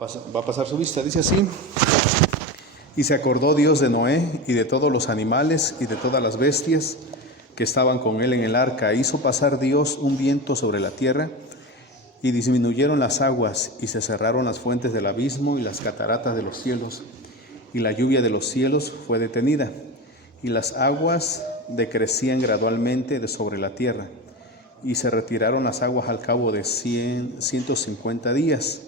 Va a pasar su vista, dice así: y se acordó Dios de Noé y de todos los animales y de todas las bestias que estaban con él en el arca. E hizo pasar Dios un viento sobre la tierra, y disminuyeron las aguas, y se cerraron las fuentes del abismo y las cataratas de los cielos, y la lluvia de los cielos fue detenida, y las aguas decrecían gradualmente de sobre la tierra, y se retiraron las aguas al cabo de 150 días.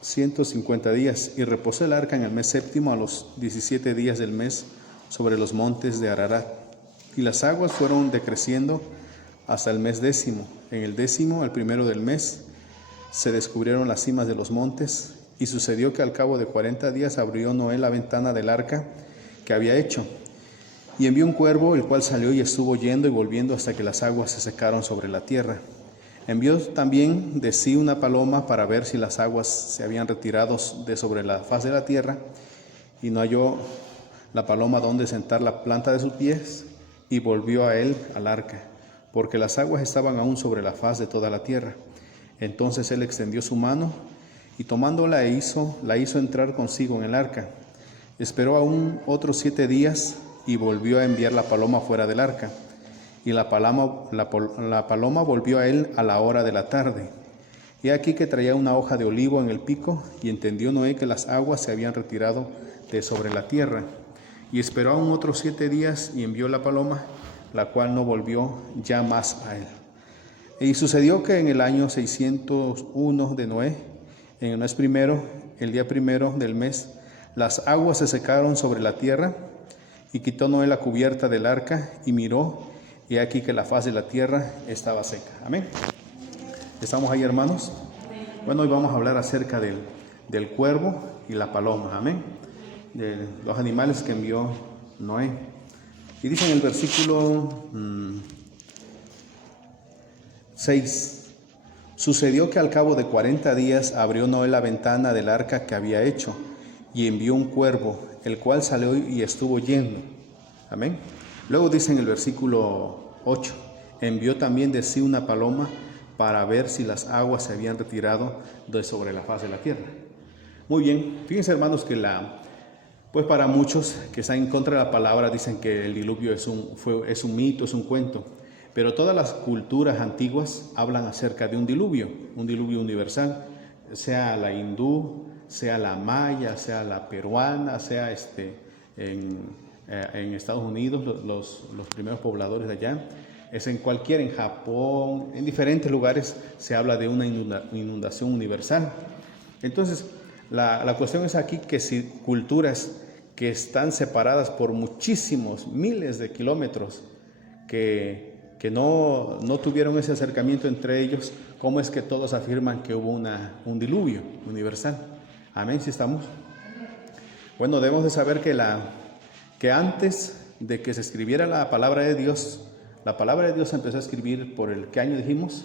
150 días, y reposó el arca en el mes séptimo, a los 17 días del mes, sobre los montes de Ararat. Y las aguas fueron decreciendo hasta el mes décimo. En el décimo, al primero del mes, se descubrieron las cimas de los montes. Y sucedió que al cabo de 40 días abrió Noé la ventana del arca que había hecho, y envió un cuervo, el cual salió y estuvo yendo y volviendo hasta que las aguas se secaron sobre la tierra. Envió también de sí una paloma para ver si las aguas se habían retirado de sobre la faz de la tierra, y no halló la paloma donde sentar la planta de sus pies, y volvió a él al arca, porque las aguas estaban aún sobre la faz de toda la tierra. Entonces él extendió su mano, y tomándola la hizo entrar consigo en el arca. Esperó aún otros 7 días, y volvió a enviar la paloma fuera del arca. Y la paloma volvió a él a la hora de la tarde. He aquí que traía una hoja de olivo en el pico, y entendió Noé que las aguas se habían retirado de sobre la tierra. Y esperó aún otros 7 días, y envió la paloma, la cual no volvió ya más a él. Y sucedió que en el año 601 de Noé, en el mes primero, el día primero del mes, las aguas se secaron sobre la tierra, y quitó Noé la cubierta del arca, y miró, y aquí que la faz de la tierra estaba seca. Amén. ¿Estamos ahí, hermanos? Bueno, hoy vamos a hablar acerca del cuervo y la paloma. Amén. De los animales que envió Noé. Y dice en el versículo 6: sucedió que al cabo de 40 días abrió Noé la ventana del arca que había hecho, y envió un cuervo, el cual salió y estuvo yendo. Amén. Luego dice en el versículo 8: envió también de sí una paloma para ver si las aguas se habían retirado de sobre la faz de la tierra. Muy bien, fíjense, hermanos, que pues para muchos que están en contra de la palabra dicen que el diluvio es un mito, es un cuento. Pero todas las culturas antiguas hablan acerca de un diluvio universal, sea la hindú, sea la maya, sea la peruana, sea en Estados Unidos, los primeros pobladores de allá, en Japón, en diferentes lugares se habla de una inundación universal. Entonces, la cuestión es aquí que si culturas que están separadas por muchísimos miles de kilómetros, que no tuvieron ese acercamiento entre ellos, ¿cómo es que todos afirman que hubo un diluvio universal? Amén, ¿sí estamos? Bueno, debemos de saber que antes de que se escribiera la palabra de Dios se empezó a escribir por ¿qué año dijimos?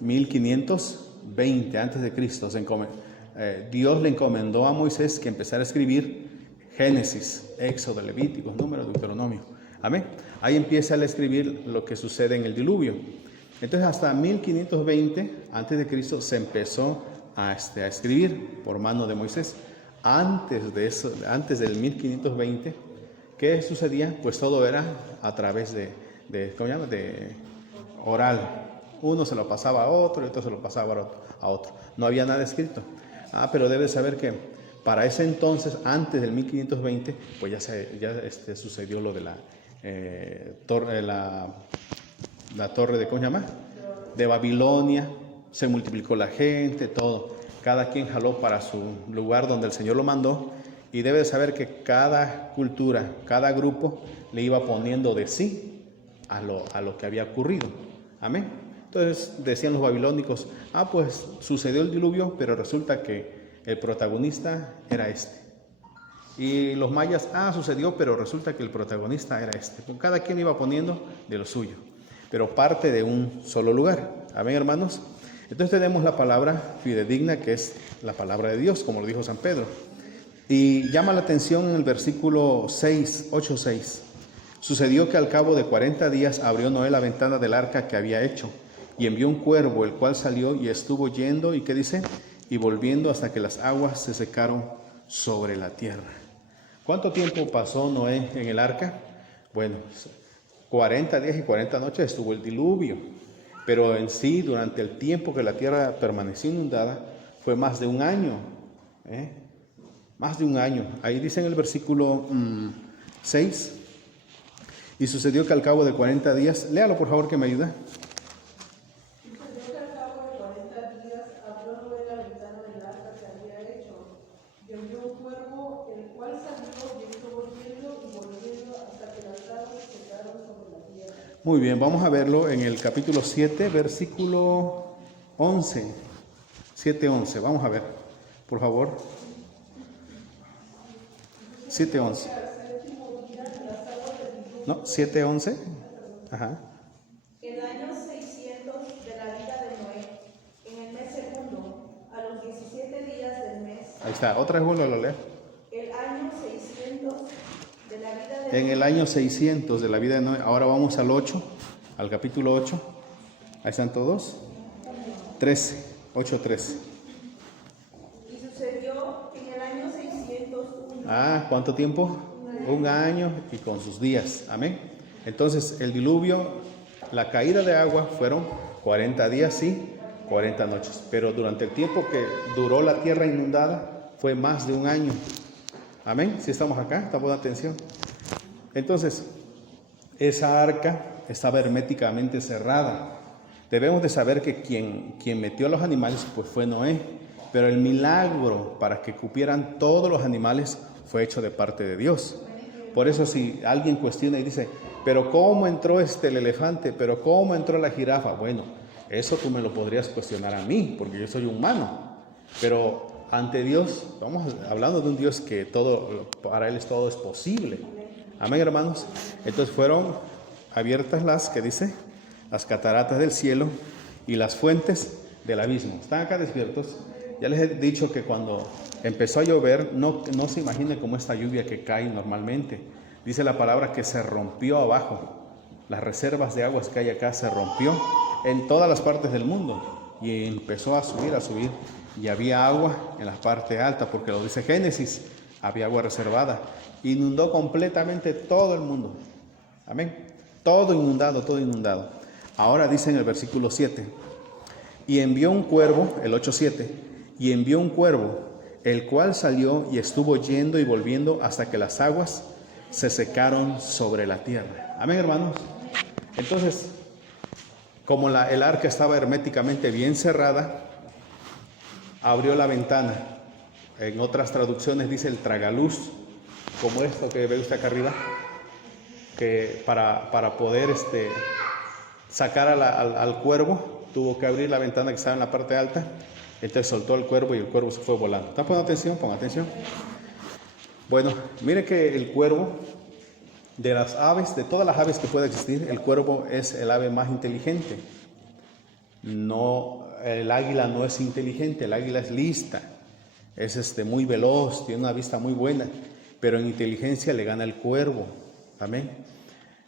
1520 antes de Cristo. Dios le encomendó a Moisés que empezara a escribir Génesis, Éxodo, Levítico, Número, Deuteronomio. Amén. Ahí empieza a escribir lo que sucede en el diluvio. Entonces hasta 1520 antes de Cristo se empezó a escribir por mano de Moisés. Antes de eso, antes del 1520, ¿qué sucedía? Pues todo era a través de oral. Uno se lo pasaba a otro y otro se lo pasaba a otro. No había nada escrito. Pero debes saber que para ese entonces, antes del 1520, pues ya sucedió lo de la torre de, ¿cómo se llama? De Babilonia. Se multiplicó la gente, todo. Cada quien jaló para su lugar donde el Señor lo mandó. Y debe saber que cada cultura, cada grupo le iba poniendo de sí a lo que había ocurrido. Amén. Entonces decían los babilónicos: pues sucedió el diluvio, pero resulta que el protagonista era este. Y los mayas: sucedió, pero resulta que el protagonista era este. Cada quien iba poniendo de lo suyo, pero parte de un solo lugar. Amén, hermanos. Entonces tenemos la palabra fidedigna, que es la palabra de Dios, como lo dijo San Pedro. Y llama la atención en el versículo 8:6. Sucedió que al cabo de 40 días abrió Noé la ventana del arca que había hecho, y envió un cuervo, el cual salió y estuvo yendo, ¿y qué dice? y volviendo hasta que las aguas se secaron sobre la tierra. ¿Cuánto tiempo pasó Noé en el arca? Bueno, 40 días y 40 noches estuvo el diluvio, pero en sí, durante el tiempo que la tierra permaneció inundada, fue más de un año, más de un año. Ahí dice en el versículo 6, y sucedió que al cabo de 40 días, léalo por favor que me ayuda. Muy bien, vamos a verlo en el capítulo 7, versículo 11. 7:11, vamos a ver, por favor. 7:11. No, 7:11. Ajá. El año 600 de la vida de Noé, en el mes segundo, a los 17 días del mes. Ahí está, otra vez vuelvo a leer. El año 600 de la vida de Noé. En el año 600 de la vida de Noé, ahora vamos al 8, al capítulo 8. Ahí están todos. 13, 8:13. Y sucedió en el año 601. ¿Cuánto tiempo? Un año y con sus días. Amén. Entonces, el diluvio, la caída de agua fueron 40 días y 40 noches. Pero durante el tiempo que duró la tierra inundada, fue más de un año. Amén. Si estamos acá, estamos dando atención. Entonces, esa arca estaba herméticamente cerrada. Debemos de saber que quien metió a los animales pues fue Noé. Pero el milagro para que cupieran todos los animales fue hecho de parte de Dios. Por eso si alguien cuestiona y dice, pero ¿cómo entró el elefante? ¿Pero cómo entró la jirafa? Bueno, eso tú me lo podrías cuestionar a mí, porque yo soy humano. Pero ante Dios, estamos hablando de un Dios que para Él todo es posible. Amén, hermanos. Entonces fueron abiertas las cataratas del cielo y las fuentes del abismo. ¿Están acá despiertos? Ya les he dicho que cuando empezó a llover, no se imagine como esta lluvia que cae normalmente. Dice la palabra que se rompió abajo. Las reservas de aguas que hay acá se rompió en todas las partes del mundo. Y empezó a subir. Y había agua en la parte alta, porque lo dice Génesis, había agua reservada. Inundó completamente todo el mundo. Amén. Todo inundado. Ahora dice en el versículo 7, y envió un cuervo, el 8:7, y envió un cuervo, el cual salió y estuvo yendo y volviendo hasta que las aguas se secaron sobre la tierra. Amén, hermanos. Entonces, como el arca estaba herméticamente bien cerrada, abrió la ventana. En otras traducciones dice el tragaluz, como esto que ve usted acá arriba, que para poder sacar al cuervo, tuvo que abrir la ventana que estaba en la parte alta. Entonces soltó el cuervo y el cuervo se fue volando. ¿Están poniendo atención? Pongan atención. Bueno, mire que el cuervo, de las aves, de todas las aves que pueda existir, el cuervo es el ave más inteligente. No, el águila no es inteligente, el águila es lista, es muy veloz, tiene una vista muy buena, pero en inteligencia le gana el cuervo. Amén.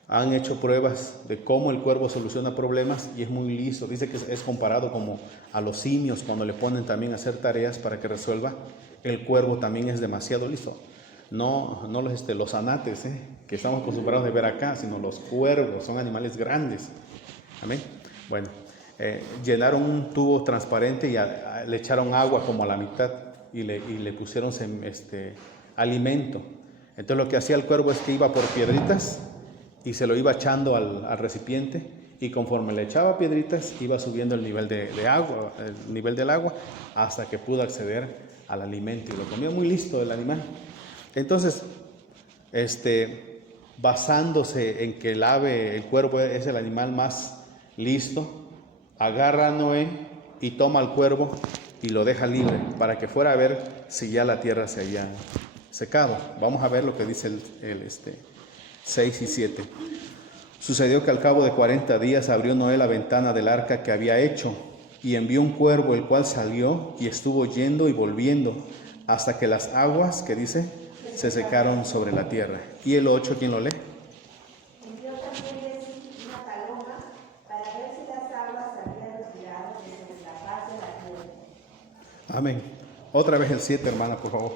Han hecho pruebas de cómo el cuervo soluciona problemas y es muy listo. Dice que es comparado como a los simios cuando le ponen también a hacer tareas para que resuelva. El cuervo también es demasiado listo. No los anates, que estamos acostumbrados de ver acá, sino los cuervos, son animales grandes. Amén. Bueno, llenaron un tubo transparente y le echaron agua como a la mitad y le pusieron alimento. Entonces lo que hacía el cuervo es que iba por piedritas y se lo iba echando al recipiente, y conforme le echaba piedritas iba subiendo el nivel del agua hasta que pudo acceder al alimento y lo comía. Muy listo el animal. Entonces, basándose en que el cuervo es el animal más listo, agarra a Noé y toma al cuervo y lo deja libre para que fuera a ver si ya la tierra se había secado. Vamos a ver lo que dice el 6 y 7. Sucedió que al cabo de 40 días abrió Noé la ventana del arca que había hecho y envió un cuervo, el cual salió y estuvo yendo y volviendo hasta que las aguas, que dice, se secaron sobre la tierra. Y el 8, ¿quién lo lee? Envió también una paloma para ver si las aguas se habían retirado desde la faz de la tierra. Amén. Otra vez el 7, hermana, por favor.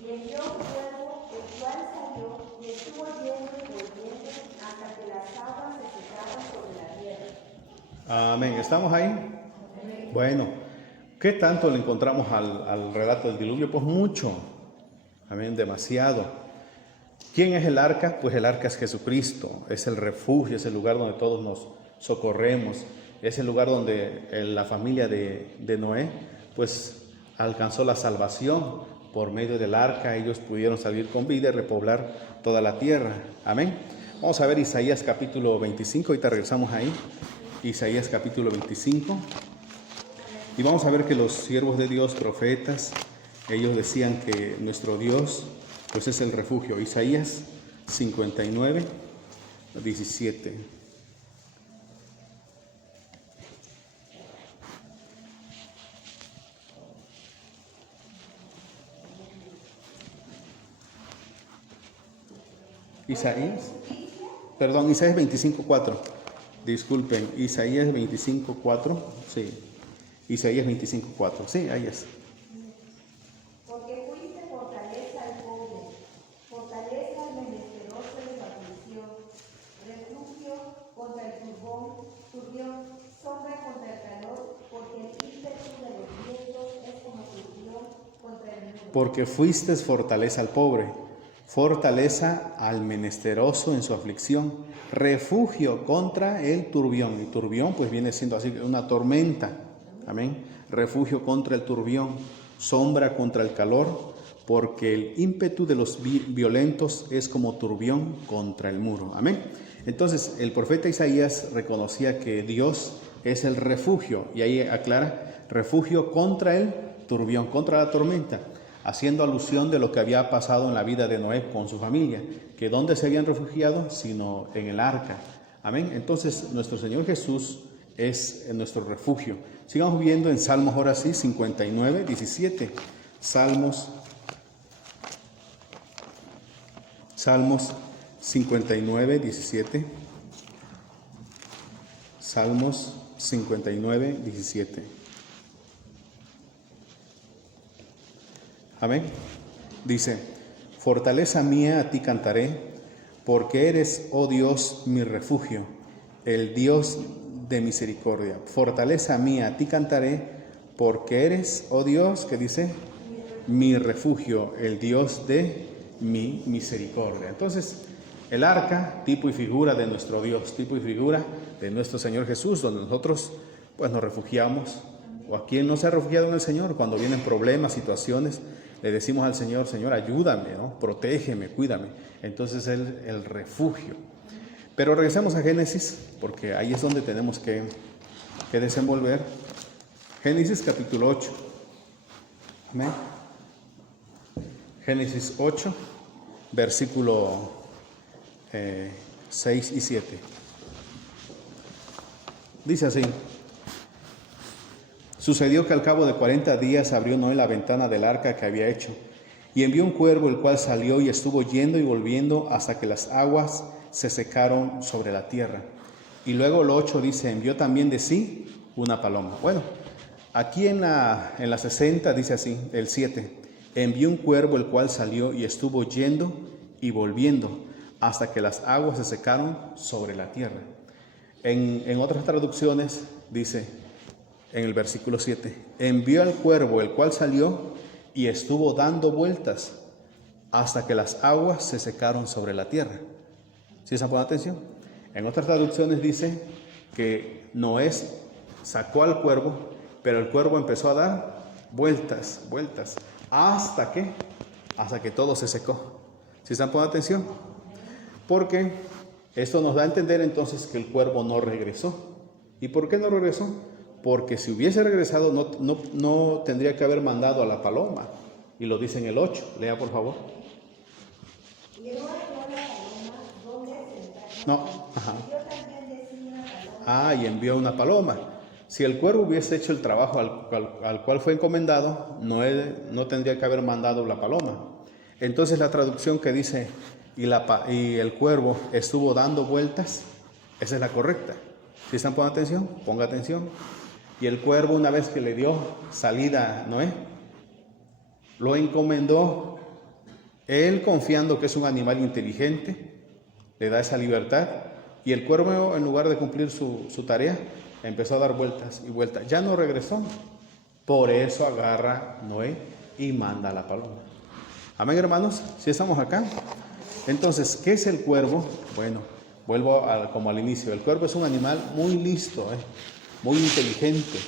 Y envió un cuervo, el cual salió y estuvo yendo y volviendo hasta que las aguas se secaron sobre la tierra. Amén. ¿Estamos ahí? Bueno, ¿qué tanto le encontramos al relato del diluvio? Pues mucho. Amén, demasiado. ¿Quién es el arca? Pues el arca es Jesucristo, es el refugio, es el lugar donde todos nos socorremos, es el lugar donde la familia de Noé pues alcanzó la salvación por medio del arca. Ellos pudieron salir con vida y repoblar toda la tierra. Amén. Vamos a ver Isaías capítulo 25, ahorita regresamos ahí. Isaías capítulo 25. Y vamos a ver que los siervos de Dios, profetas, ellos decían que nuestro Dios pues es el refugio. Isaías 59, 17. Isaías 25:4. Disculpen, Isaías 25:4. Sí, Isaías 25:4. Sí, ahí es. Porque fuiste fortaleza al pobre, fortaleza al menesteroso de su aflicción, refugio contra el turbión, sombra contra el calor, porque el ímpetu de los vientos es como turbión contra el muro. Porque fuiste fortaleza al pobre, fortaleza al menesteroso en su aflicción, refugio contra el turbión. Y turbión pues viene siendo así una tormenta. Amén. Refugio contra el turbión, sombra contra el calor, porque el ímpetu de los violentos es como turbión contra el muro. Amén. Entonces el profeta Isaías reconocía que Dios es el refugio, y ahí aclara, refugio contra el turbión, contra la tormenta, haciendo alusión de lo que había pasado en la vida de Noé con su familia, que ¿dónde se habían refugiado? Sino en el arca. Amén. Entonces nuestro Señor Jesús es nuestro refugio. Sigamos viendo en Salmos ahora sí, 59, 17. Salmos 59, 17. Salmos 59, 17. Amén. Dice, fortaleza mía, a ti cantaré, porque eres, oh Dios, mi refugio, el Dios de misericordia. Fortaleza mía, a ti cantaré, porque eres, oh Dios, ¿qué dice? Mi refugio, el Dios de mi misericordia. Entonces, el arca, tipo y figura de nuestro Dios, tipo y figura de nuestro Señor Jesús, donde nosotros pues nos refugiamos. O a quien no se ha refugiado en el Señor, cuando vienen problemas, situaciones, le decimos al Señor, Señor, ayúdame, ¿no? Protégeme, cuídame. Entonces Él, el refugio. Pero regresemos a Génesis, porque ahí es donde tenemos que desenvolver. Génesis capítulo 8. Amén. Génesis 8, versículo 6 y 7. Dice así. Sucedió que al cabo de 40 días abrió Noé la ventana del arca que había hecho, y envió un cuervo, el cual salió y estuvo yendo y volviendo hasta que las aguas se secaron sobre la tierra. Y luego el 8 dice, envió también de sí una paloma. Bueno, aquí en la 60 dice así, el 7, envió un cuervo, el cual salió y estuvo yendo y volviendo hasta que las aguas se secaron sobre la tierra. En otras traducciones dice, en el versículo 7, envió al cuervo, el cual salió y estuvo dando vueltas hasta que las aguas se secaron sobre la tierra. ¿Sí se pone atención? En otras traducciones dice que Noé sacó al cuervo, pero el cuervo empezó a dar vueltas, hasta que todo se secó. ¿Sí se pone atención? Porque esto nos da a entender entonces que el cuervo no regresó. ¿Y por qué no regresó? Porque si hubiese regresado no tendría que haber mandado a la paloma. Y lo dice en el 8. Lea por favor. Y no halló la paloma donde sentar. No. Ajá. Yo también decía una paloma. Y envió una paloma. Si el cuervo hubiese hecho el trabajo al cual fue encomendado, no tendría que haber mandado la paloma. Entonces la traducción que dice, y el cuervo estuvo dando vueltas, esa es la correcta. ¿Sí están poniendo atención? Ponga atención. Y el cuervo, una vez que le dio salida a Noé, lo encomendó, él confiando que es un animal inteligente, le da esa libertad, y el cuervo, en lugar de cumplir su tarea, empezó a dar vueltas y vueltas. Ya no regresó. Por eso agarra Noé y manda a la paloma. Amén, hermanos. ¿Sí estamos acá? Entonces, ¿qué es el cuervo? Bueno, vuelvo como al inicio. El cuervo es un animal muy listo, muy inteligente,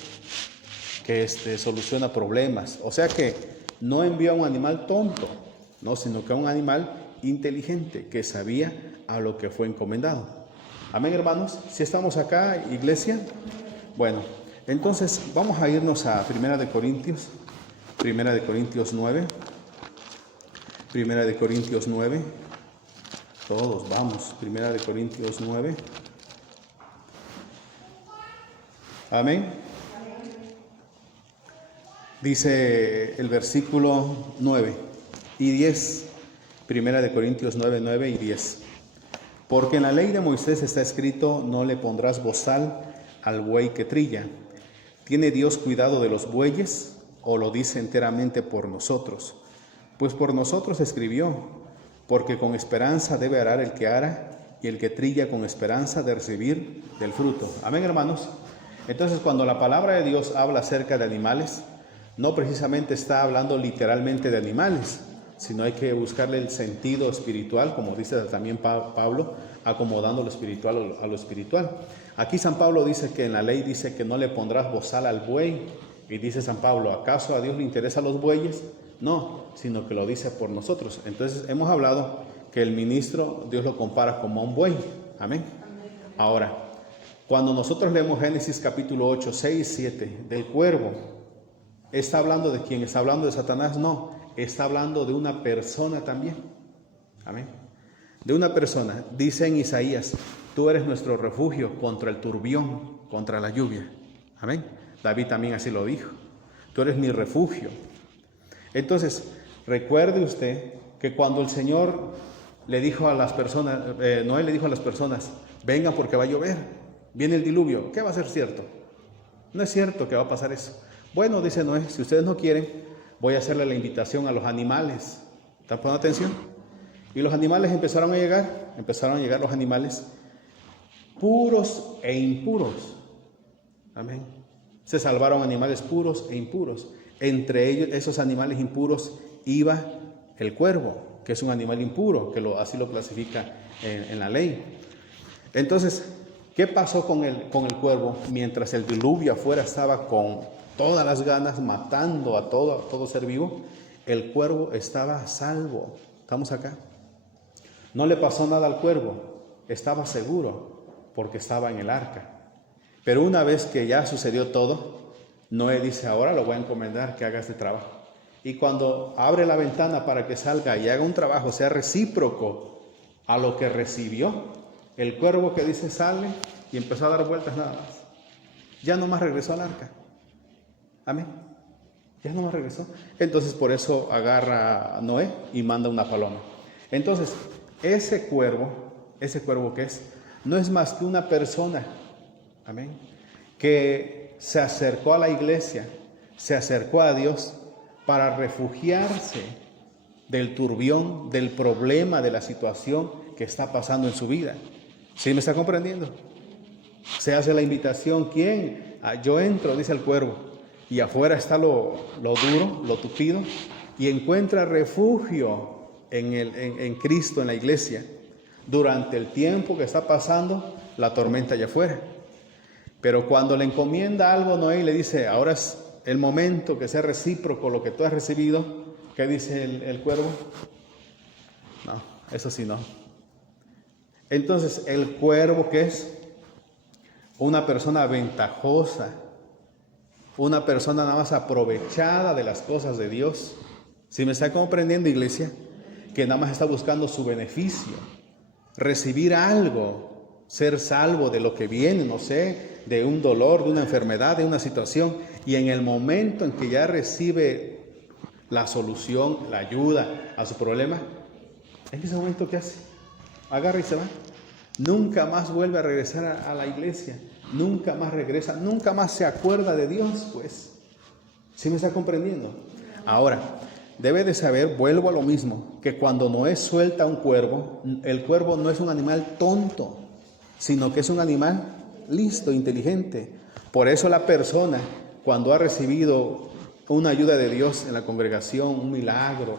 que soluciona problemas. O sea que no envía a un animal tonto, no, sino que a un animal inteligente que sabía a lo que fue encomendado. Amén, hermanos. ¿Sí estamos acá, iglesia? Bueno, entonces vamos a irnos a Primera de Corintios 9. Primera de Corintios 9. Todos vamos, Primera de Corintios 9. Amén. Dice el versículo 9 y 10. Primera de Corintios 9, 9 y 10. Porque en la ley de Moisés está escrito: no le pondrás bozal al buey que trilla. ¿Tiene Dios cuidado de los bueyes, o lo dice enteramente por nosotros? Pues por nosotros escribió: porque con esperanza debe arar el que ara, y el que trilla con esperanza de recibir del fruto. Amén, hermanos. Entonces, cuando la palabra de Dios habla acerca de animales, no precisamente está hablando literalmente de animales, sino hay que buscarle el sentido espiritual, como dice también Pablo, acomodando lo espiritual a lo espiritual. Aquí San Pablo dice que en la ley dice que no le pondrás bozal al buey, y dice San Pablo: ¿acaso a Dios le interesan los bueyes? No, sino que lo dice por nosotros. Entonces hemos hablado que el ministro Dios lo compara como a un buey. Amén. Ahora, cuando nosotros leemos Génesis capítulo 8, 6, 7 del cuervo, ¿está hablando de quién? ¿Está hablando de Satanás? No, está hablando de una persona también. Amén. De una persona. Dice en Isaías: tú eres nuestro refugio contra el turbión, contra la lluvia. Amén. David también así lo dijo: tú eres mi refugio. Entonces, recuerde usted que cuando el Señor le dijo a las personas, Noé le dijo a las personas: vengan porque va a llover, viene el diluvio. ¿Qué va a ser cierto? No es cierto que va a pasar eso. Bueno, dice Noé, si ustedes no quieren, voy a hacerle la invitación a los animales. ¿Están poniendo atención? Y los animales empezaron a llegar los animales puros e impuros. Amén. Se salvaron animales puros e impuros. Entre ellos, esos animales impuros, iba el cuervo, que es un animal impuro, que así lo clasifica en la ley. Entonces, ¿qué pasó con el cuervo? Mientras el diluvio afuera estaba con todas las ganas matando a todo ser vivo, el cuervo estaba a salvo. ¿Estamos acá? No le pasó nada al cuervo, estaba seguro porque estaba en el arca. Pero una vez que ya sucedió todo, Noé dice: ahora lo voy a encomendar que haga este trabajo. Y cuando abre la ventana para que salga y haga un trabajo, sea recíproco a lo que recibió, el cuervo, que dice, sale y empezó a dar vueltas nada más. Ya no más regresó al arca. Amén. Ya no más regresó. Entonces por eso agarra a Noé y manda una paloma. Entonces, ese cuervo que es, no es más que una persona, amén, que se acercó a la iglesia, se acercó a Dios para refugiarse del turbión, del problema, de la situación que está pasando en su vida. ¿Sí me está comprendiendo? Se hace la invitación. ¿Quién? Yo entro, dice el cuervo, y afuera está lo duro, lo tupido, y encuentra refugio en Cristo, en la iglesia, durante el tiempo que está pasando la tormenta allá afuera. Pero cuando le encomienda algo Noé y le dice: ahora es el momento que sea recíproco lo que tú has recibido, ¿qué dice el cuervo? No, eso sí no. Entonces, el cuervo, ¿qué es? Una persona ventajosa, una persona nada más aprovechada de las cosas de Dios. ¿Sí me está comprendiendo, iglesia? Que nada más está buscando su beneficio, recibir algo, ser salvo de lo que viene, no sé, de un dolor, de una enfermedad, de una situación. Y en el momento en que ya recibe la solución, la ayuda a su problema, en ese momento, ¿qué hace? Agarra y se va. Nunca más vuelve a regresar a la iglesia. nunca más regresa, nunca más se acuerda de Dios, pues. ¿Sí me está comprendiendo? Ahora, debe de saber, vuelvo a lo mismo, que cuando Noé suelta un cuervo, el cuervo no es un animal tonto, sino que es un animal listo, inteligente. Por eso la persona, cuando ha recibido una ayuda de Dios en la congregación, un milagro,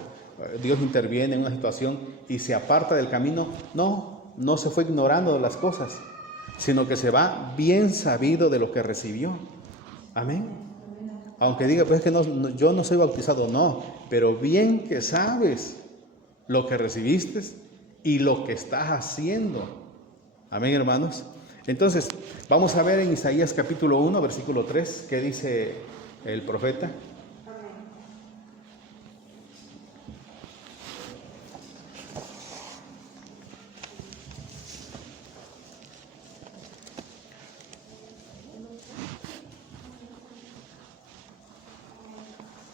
Dios interviene en una situación y se aparta del camino, no se fue ignorando las cosas, sino que se va bien sabido de lo que recibió. Amén. Aunque diga, pues es que yo no soy bautizado, no, pero bien que sabes lo que recibiste y lo que estás haciendo. Amén, hermanos. Entonces, vamos a ver en Isaías capítulo 1, versículo 3, ¿qué dice el profeta?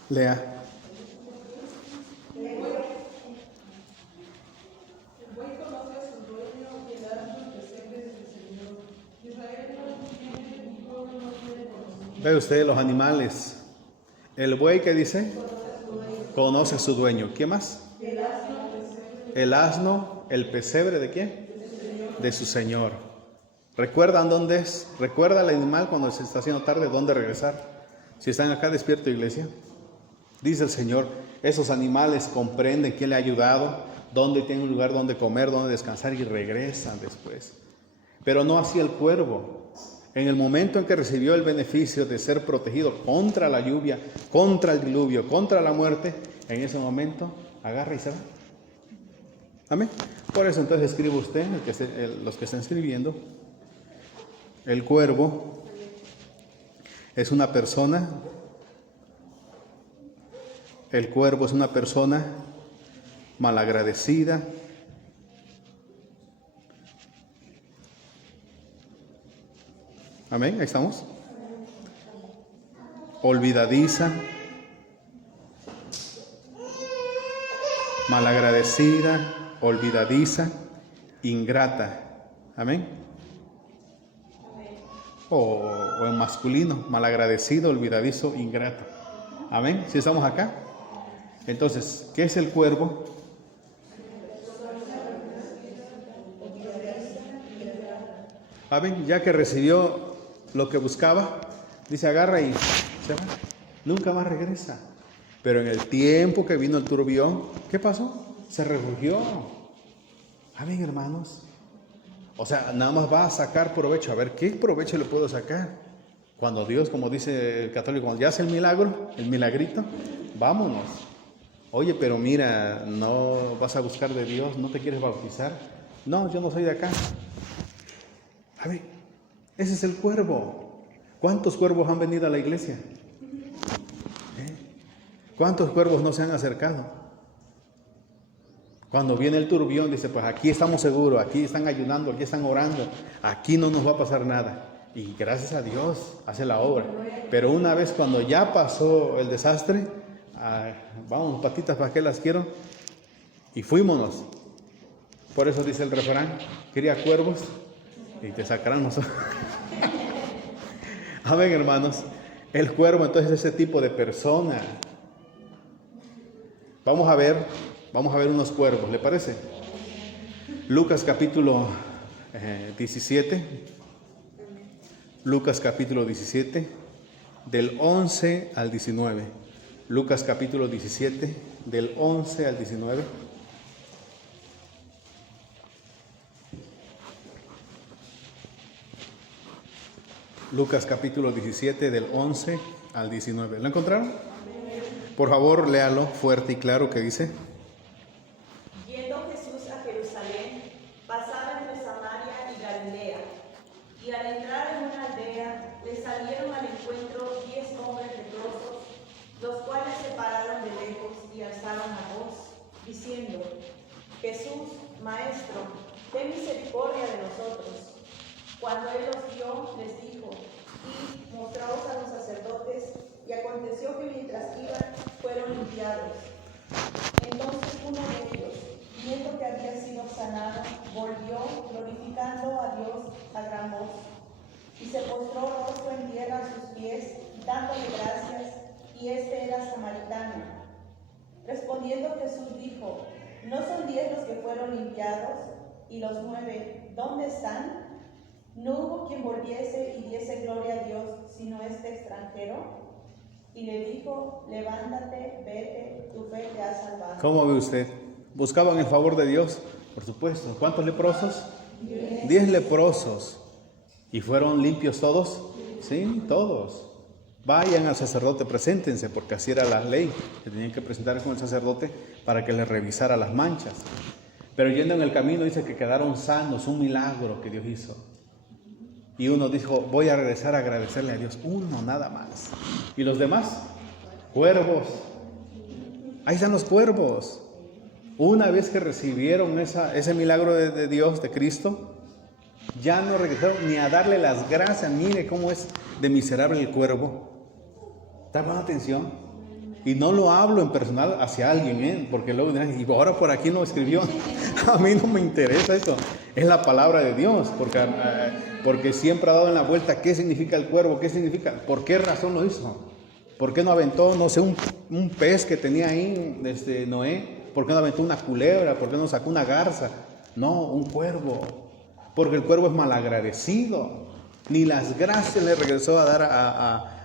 Lea. Ve usted los animales. El buey, ¿qué dice? Conoce a su dueño. ¿Qué más? El asno, el pesebre, ¿de quién? De su señor. ¿Recuerdan dónde es? ¿Recuerda el animal cuando se está haciendo tarde dónde regresar? Si están acá, despierto, iglesia. Dice el Señor, esos animales comprenden quién le ha ayudado, dónde tiene un lugar donde comer, donde descansar y regresan después. Pero no así el cuervo. En el momento en que recibió el beneficio de ser protegido contra la lluvia, contra el diluvio, contra la muerte, en ese momento agarra y se va. Amén. Por eso entonces escribe usted, los que están escribiendo, el cuervo es una persona. El cuervo es una persona malagradecida, amén, ahí estamos, olvidadiza, malagradecida, olvidadiza, ingrata, amén, o en masculino, malagradecido, olvidadizo, ingrato, amén, si estamos acá. Entonces, ¿qué es el cuervo? ¿Saben? Ya que recibió lo que buscaba, dice agarra y se va. Nunca más regresa. Pero en el tiempo que vino el turbión, ¿qué pasó? Se refugió. Amén, hermanos. O sea, nada más va a sacar provecho. A ver, ¿qué provecho le puedo sacar? Cuando Dios, como dice el católico, cuando ya hace el milagro, el milagrito, vámonos. Oye, pero mira, ¿no vas a buscar de Dios? ¿No te quieres bautizar? No, yo no soy de acá. A ver, ese es el cuervo. ¿Cuántos cuervos han venido a la iglesia? ¿Cuántos cuervos no se han acercado? Cuando viene el turbión, dice, pues aquí estamos seguros, aquí están ayunando, aquí están orando, aquí no nos va a pasar nada. Y gracias a Dios hace la obra. Pero una vez cuando ya pasó el desastre, vamos, patitas, ¿para qué las quiero? Y fuímonos. Por eso dice el refrán, cría cuervos y te sacarán los ojos. Amén, hermanos. El cuervo entonces es ese tipo de persona. Vamos a ver unos cuervos, ¿le parece? Lucas capítulo 17. Lucas capítulo 17, del 11 al 19. Lucas capítulo 17, del 11 al 19. Lucas capítulo 17, del 11 al 19. ¿Lo encontraron? Por favor, léalo fuerte y claro que dice. Yendo Jesús a Jerusalén, pasaba entre Samaria y Galilea, y al entrar en una aldea, le salieron al encuentro 10 hombres leprosos, los cuales se pararon de lejos y alzaron la voz, diciendo: Jesús, Maestro, ten misericordia de nosotros. Cuando él los vio, les dijo: y mostraos a los sacerdotes. Y aconteció que mientras iban, fueron limpiados. Entonces uno de ellos, viendo que había sido sanado, volvió glorificando a Dios a gran voz. y se postró rostro en tierra a sus pies, dándole gracias, y este era samaritano. Respondiendo Jesús dijo: ¿No son 10 los que fueron limpiados? ¿Y los 9, dónde están? ¿No hubo quien volviese y diese gloria a Dios, sino este extranjero? Y le dijo: levántate, vete, tu fe te ha salvado. ¿Cómo ve usted? ¿Buscaban el favor de Dios? Por supuesto. ¿Cuántos leprosos? 10 leprosos. ¿Y fueron limpios todos? Sí, todos. Vayan al sacerdote, preséntense, porque así era la ley, que tenían que presentar con el sacerdote para que les revisara las manchas. Pero yendo en el camino dice que quedaron sanos, un milagro que Dios hizo. Y uno dijo: voy a regresar a agradecerle a Dios. Uno nada más. ¿Y los demás? Cuervos. Ahí están los cuervos. Una vez que recibieron ese milagro de Dios, de Cristo, ya no regresaron ni a darle las gracias. Mire cómo es de miserable el cuervo. Dame atención. Y no lo hablo en personal hacia alguien, porque luego dirán: y ahora por aquí no escribió. A mí no me interesa eso. Es la palabra de Dios, porque siempre ha dado en la vuelta qué significa el cuervo, qué significa, por qué razón lo hizo. ¿Por qué no aventó, no sé, un pez que tenía ahí desde Noé? ¿Por qué no aventó una culebra? ¿Por qué no sacó una garza? No, un cuervo. Porque el cuervo es malagradecido. Ni las gracias le regresó a dar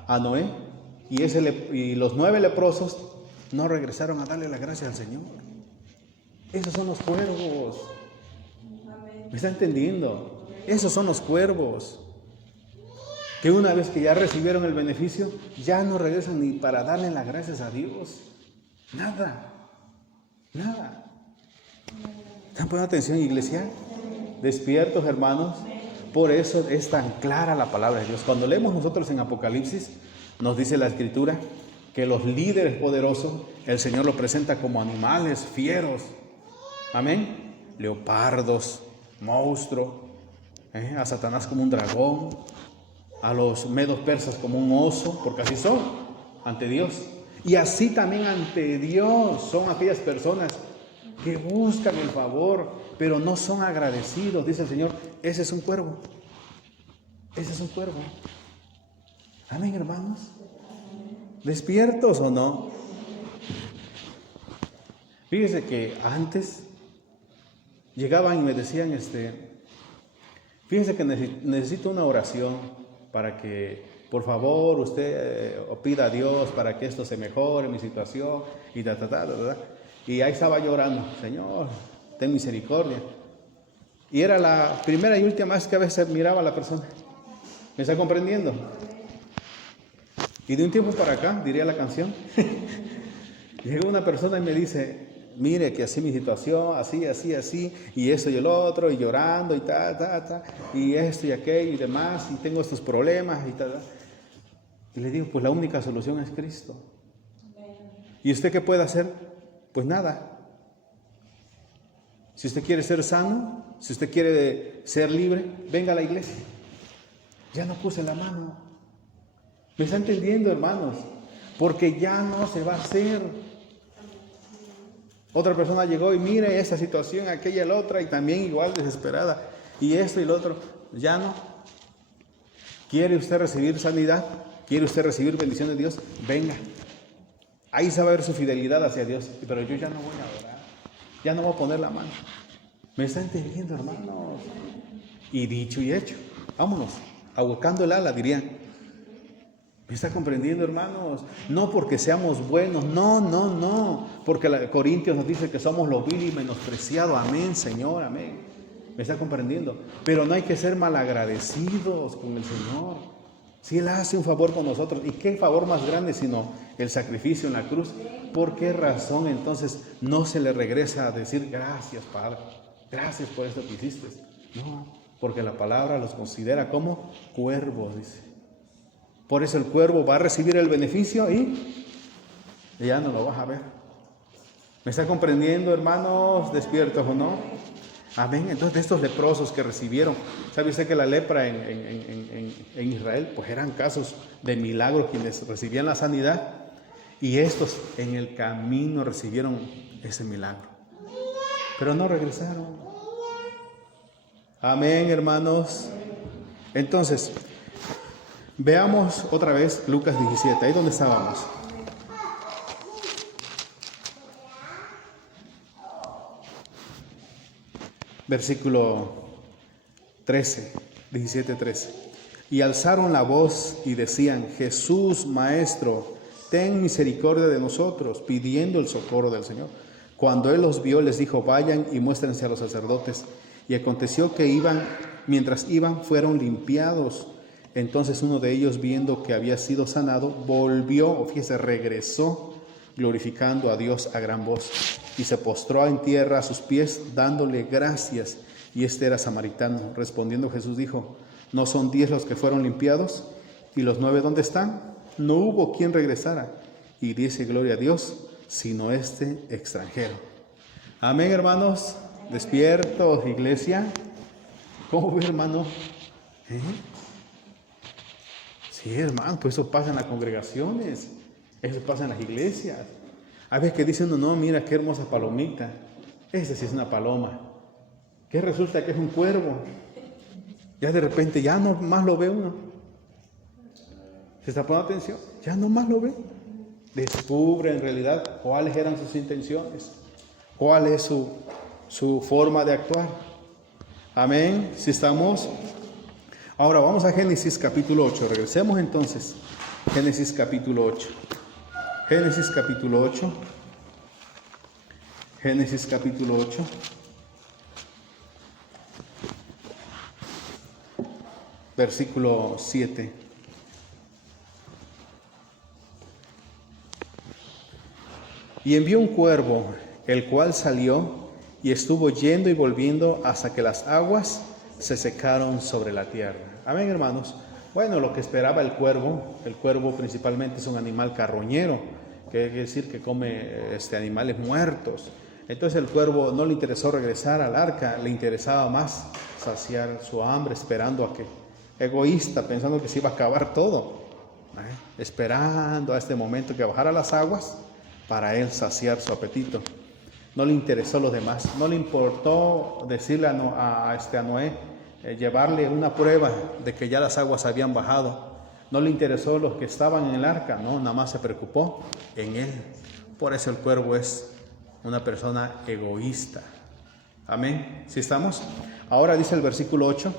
a Noé. Y los 9 leprosos no regresaron a darle las gracias al Señor. Esos son los cuervos. ¿Me está entendiendo? Esos son los cuervos. Que una vez que ya recibieron el beneficio, ya no regresan ni para darle las gracias a Dios. Nada. ¿Están poniendo atención, iglesia? Despiertos, hermanos. Por eso es tan clara la palabra de Dios. Cuando leemos nosotros en Apocalipsis, nos dice la Escritura que los líderes poderosos, el Señor los presenta como animales fieros. Amén. Leopardos, monstruos, a Satanás como un dragón, a los medos persas como un oso, porque así son ante Dios. Y así también ante Dios son aquellas personas que buscan el favor, pero no son agradecidos. Dice el Señor: ese es un cuervo. Ese es un cuervo. Amén, hermanos. ¿Despiertos o no? Fíjese que antes llegaban y me decían: fíjese que necesito una oración para que, por favor, usted pida a Dios para que esto se mejore, mi situación, y Y ahí estaba llorando: Señor, ten misericordia. Y era la primera y última vez que a veces miraba a la persona. ¿Me está comprendiendo? Y de un tiempo para acá, diría la canción, llegó una persona y me dice: mire que así mi situación, así, y esto y el otro, y llorando, y y esto y aquello y demás, y tengo estos problemas, y tal. Y le digo: pues la única solución es Cristo. ¿Y usted qué puede hacer? Pues nada. Si usted quiere ser sano, si usted quiere ser libre, venga a la iglesia. Ya no puse la mano. ¿Me está entendiendo, hermanos? Porque ya no se va a hacer. Otra persona llegó y mire esa situación, aquella y la otra, y también igual desesperada, y esto y lo otro. Ya no. ¿Quiere usted recibir sanidad? ¿Quiere usted recibir bendición de Dios? Venga. Ahí se va a ver su fidelidad hacia Dios. Pero yo ya no voy a orar. Ya no voy a poner la mano. ¿Me está entendiendo, hermanos? Y dicho y hecho. Vámonos. Ahuecando el ala, dirían. ¿Me está comprendiendo, hermanos? No porque seamos buenos. No. Porque Corintios nos dice que somos lo vil y menospreciado. Amén, Señor. Amén. ¿Me está comprendiendo? Pero no hay que ser malagradecidos con el Señor. Si Él hace un favor con nosotros, ¿y qué favor más grande sino el sacrificio en la cruz? ¿Por qué razón entonces no se le regresa a decir: gracias, Padre, gracias por esto que hiciste? No, porque la palabra los considera como cuervos, dice. Por eso el cuervo va a recibir el beneficio y ya no lo vas a ver. ¿Me está comprendiendo, hermanos? ¿Despiertos o no? Amén. Entonces, de estos leprosos que recibieron, ¿sabe usted que la lepra en Israel, pues eran casos de milagros quienes recibían la sanidad? Y estos en el camino recibieron ese milagro, pero no regresaron. Amén, hermanos. Entonces, Veamos otra vez Lucas 17, ahí donde estábamos. Versículo 13, 17, 13. Y alzaron la voz y decían: Jesús, Maestro, ten misericordia de nosotros, pidiendo el socorro del Señor. Cuando él los vio, les dijo: vayan y muéstrense a los sacerdotes. Y aconteció que mientras iban, fueron limpiados. Entonces uno de ellos, viendo que había sido sanado, volvió, regresó, glorificando a Dios a gran voz, y se postró en tierra a sus pies, dándole gracias. Y este era samaritano. Respondiendo Jesús dijo: ¿no son 10 los que fueron limpiados? ¿Y los 9 dónde están? No hubo quien regresara y diese gloria a Dios, sino este extranjero. Amén, hermanos. Despiertos, iglesia. ¿Cómo ve, hermano? Sí, hermano, pues eso pasa en las congregaciones, eso pasa en las iglesias. A veces que dicen: no, mira qué hermosa palomita, esa sí es una paloma. ¿Qué resulta? Que es un cuervo. Ya de repente ya no más lo ve uno. ¿Se está poniendo atención? Ya no más lo ve. Descubre en realidad cuáles eran sus intenciones, cuál es su forma de actuar. Amén. Si estamos. Ahora vamos a Génesis capítulo 8. Regresemos entonces. Génesis capítulo 8. Génesis capítulo 8. Génesis capítulo 8. Versículo 7. Y envió un cuervo, el cual salió y estuvo yendo y volviendo hasta que las aguas se secaron sobre la tierra. Amén, hermanos. Bueno, lo que esperaba el cuervo principalmente es un animal carroñero, que quiere decir que come animales muertos. Entonces el cuervo no le interesó regresar al arca, le interesaba más saciar su hambre, esperando a que, egoísta, pensando que se iba a acabar todo, esperando a este momento que bajara las aguas para él saciar su apetito. No le interesó los demás, no le importó decirle a Noé, llevarle una prueba de que ya las aguas habían bajado. No le interesó los que estaban en el arca, no, nada más se preocupó en él. Por eso el cuervo es una persona egoísta. Amén. ¿Sí estamos? Ahora dice el versículo 8,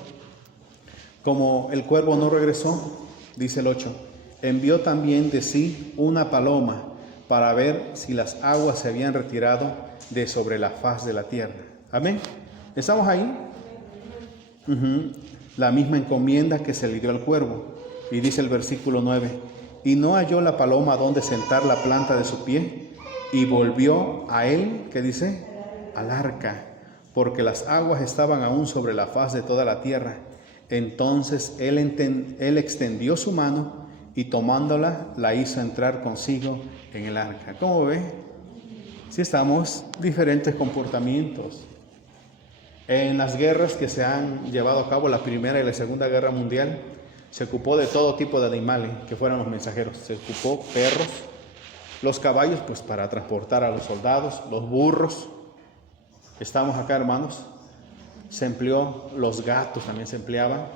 como el cuervo no regresó, dice el 8, envió también de sí una paloma para ver si las aguas se habían retirado de sobre la faz de la tierra. Amén. ¿Estamos ahí? La misma encomienda que se le dio al cuervo. Y dice el versículo 9, y no halló la paloma donde sentar la planta de su pie, y volvió a él, ¿qué dice? Al arca, porque las aguas estaban aún sobre la faz de toda la tierra. Entonces él extendió su mano y tomándola la hizo entrar consigo en el arca. ¿Cómo ve? Si estamos, diferentes comportamientos. En las guerras que se han llevado a cabo, la Primera y la Segunda Guerra Mundial, se ocupó de todo tipo de animales que fueran los mensajeros. Se ocupó perros, los caballos, pues para transportar a los soldados, los burros. Estamos acá, hermanos. Se empleó, los gatos también se empleaban,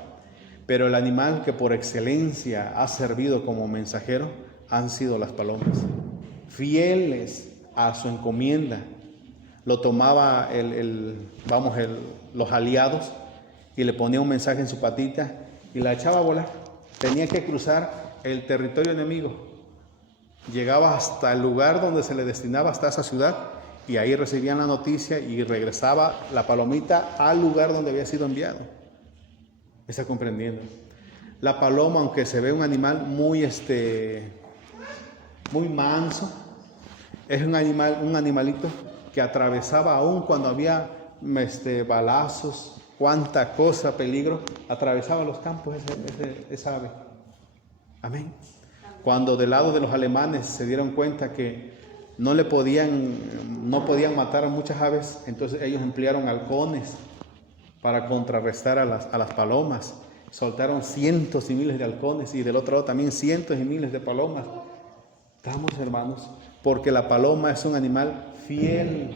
pero el animal que por excelencia ha servido como mensajero han sido las palomas, fieles a su encomienda. Lo tomaba los aliados y le ponía un mensaje en su patita y la echaba a volar. Tenía que cruzar el territorio enemigo, llegaba hasta el lugar donde se le destinaba, hasta esa ciudad, y ahí recibían la noticia y regresaba la palomita al lugar donde había sido enviado. ¿Está comprendiendo? La paloma, aunque se ve un animal muy manso, es un animalito que atravesaba aún cuando había balazos, cuánta cosa, peligro, atravesaba los campos esa ave. Amén. Cuando del lado de los alemanes se dieron cuenta que no podían matar a muchas aves, entonces ellos emplearon halcones para contrarrestar a las palomas. Soltaron cientos y miles de halcones y del otro lado también cientos y miles de palomas. Estamos, hermanos, porque la paloma es un animal fiel.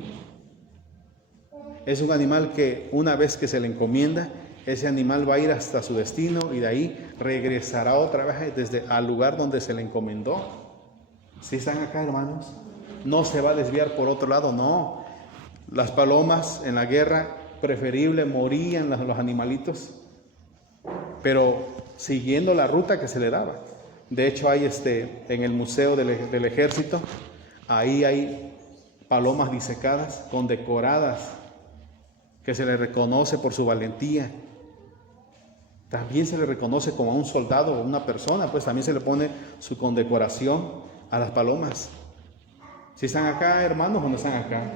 Es un animal que una vez que se le encomienda, ese animal va a ir hasta su destino y de ahí regresará otra vez desde al lugar donde se le encomendó. ¿Sí están acá, hermanos? No se va a desviar por otro lado, no. Las palomas en la guerra, preferible morían los animalitos, pero siguiendo la ruta que se le daba. De hecho, hay en el Museo del Ejército, ahí hay palomas disecadas, condecoradas, que se le reconoce por su valentía. También se le reconoce como a un soldado o una persona, pues también se le pone su condecoración a las palomas. ¿Sí están acá, hermanos, o no están acá?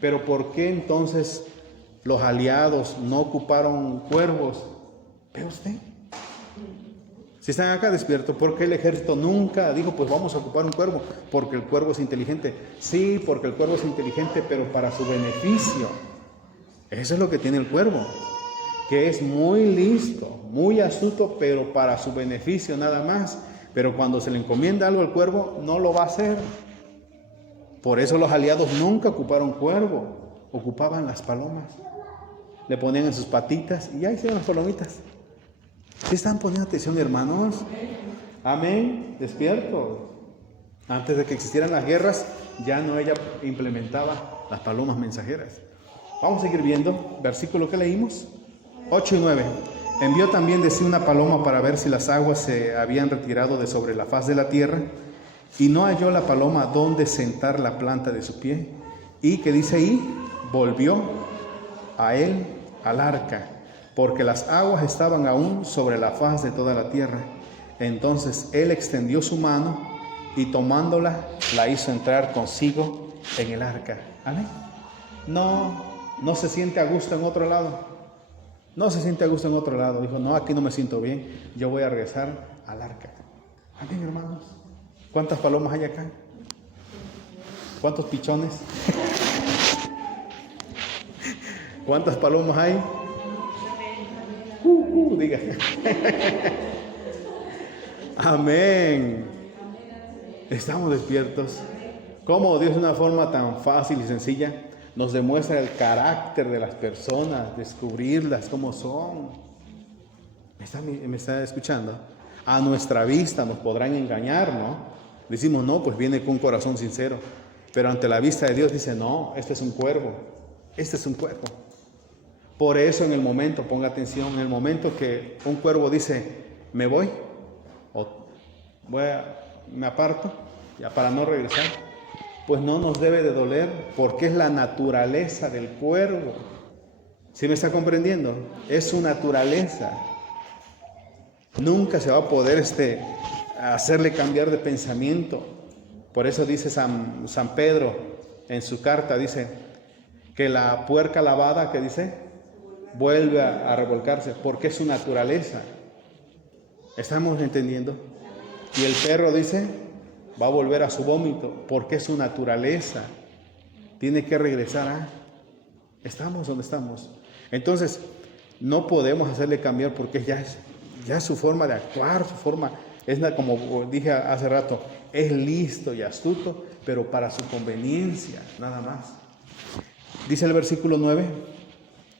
Pero ¿por qué entonces los aliados no ocuparon cuervos? ¿Ve usted? Si están acá despiertos, ¿por qué el ejército nunca dijo, pues vamos a ocupar un cuervo? Porque el cuervo es inteligente. Sí, porque el cuervo es inteligente, pero para su beneficio. Eso es lo que tiene el cuervo, que es muy listo, muy astuto, pero para su beneficio nada más. Pero cuando se le encomienda algo al cuervo, no lo va a hacer. Por eso los aliados nunca ocuparon cuervo, ocupaban las palomas. Le ponían en sus patitas y ahí se ven las palomitas. ¿Sí están poniendo atención, hermanos? Amén. Despierto. Antes de que existieran las guerras, ya no ella implementaba las palomas mensajeras. Vamos a seguir viendo, versículo que leímos, 8 y 9. Envió también de sí una paloma para ver si las aguas se habían retirado de sobre la faz de la tierra, y no halló la paloma dónde sentar la planta de su pie. Y que dice ahí, volvió a él al arca, porque las aguas estaban aún sobre la faz de toda la tierra. Entonces él extendió su mano y tomándola, la hizo entrar consigo en el arca. Amén. No se siente a gusto en otro lado. No se siente a gusto en otro lado. Dijo, no, aquí no me siento bien. Yo voy a regresar al arca. Amén, hermanos. ¿Cuántas palomas hay acá? ¿Cuántos pichones? ¿Cuántas palomas hay? Diga. Amén. Estamos despiertos. ¿Cómo Dios de una forma tan fácil y sencilla nos demuestra el carácter de las personas, descubrirlas cómo son? ¿Me está escuchando? A nuestra vista nos podrán engañar, ¿no? Decimos, no, pues viene con un corazón sincero. Pero ante la vista de Dios dice, no, este es un cuervo. Este es un cuervo. Por eso en el momento, ponga atención, en el momento que un cuervo dice, me voy, o me aparto, ya para no regresar, pues no nos debe de doler, porque es la naturaleza del cuervo. ¿Sí me está comprendiendo? Es su naturaleza. Nunca se va a poder hacerle cambiar de pensamiento. Por eso dice San Pedro en su carta, dice que la puerca lavada, ¿qué dice? Vuelve a revolcarse, porque es su naturaleza. ¿Estamos entendiendo? Y el perro dice, va a volver a su vómito, porque es su naturaleza. Tiene que regresar a... ¿Estamos donde estamos? Entonces, no podemos hacerle cambiar, porque ya es su forma de actuar, su forma, como dije hace rato, es listo y astuto, pero para su conveniencia, nada más. Dice el versículo 9,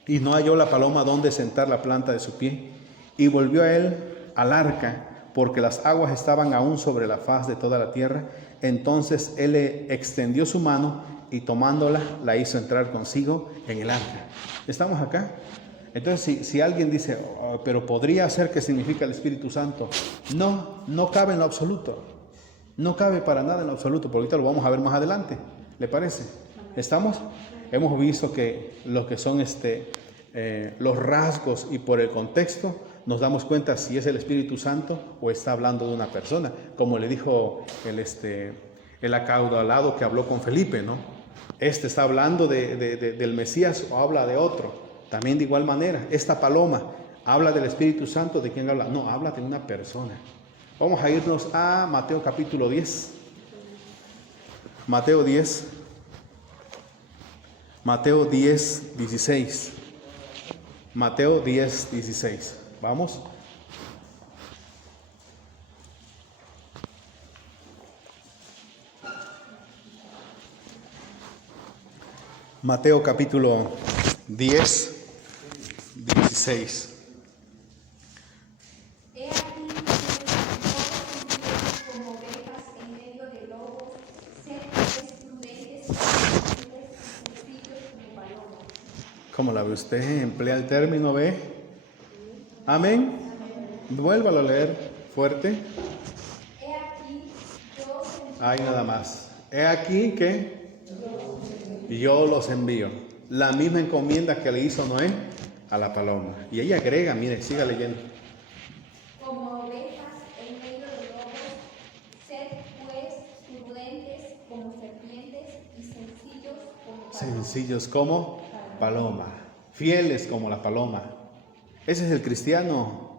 y no halló la paloma donde sentar la planta de su pie, y volvió a él al arca, porque las aguas estaban aún sobre la faz de toda la tierra. Entonces él le extendió su mano y tomándola, la hizo entrar consigo en el arca. ¿Estamos acá? Entonces, si alguien dice, oh, pero podría ser que significa el Espíritu Santo. No cabe en lo absoluto. No cabe para nada en lo absoluto, porque ahorita lo vamos a ver más adelante. ¿Le parece? ¿Estamos? Hemos visto que lo que son los rasgos y por el contexto nos damos cuenta si es el Espíritu Santo o está hablando de una persona, como le dijo el acaudalado que habló con Felipe, ¿no? Está hablando del Mesías o habla de otro. También de igual manera, esta paloma habla del Espíritu Santo. ¿De quién habla? No, habla de una persona. Vamos a irnos a Mateo capítulo 10. Mateo 10. Mateo 10, 16. Mateo 10, 16. Vamos. Mateo capítulo 10, 16. ¿Cómo la ve usted? Emplea el término, ¿ve? Amén. Vuélvalo a leer fuerte. He aquí, yo os envío. Ahí nada más. He aquí que yo los envío. La misma encomienda que le hizo Noé a la paloma. Y ella agrega, mire, siga leyendo. Como ovejas en medio de lobos, sed pues prudentes como serpientes y sencillos como palomas. Sencillos como paloma. Fieles como la paloma. Ese es el cristiano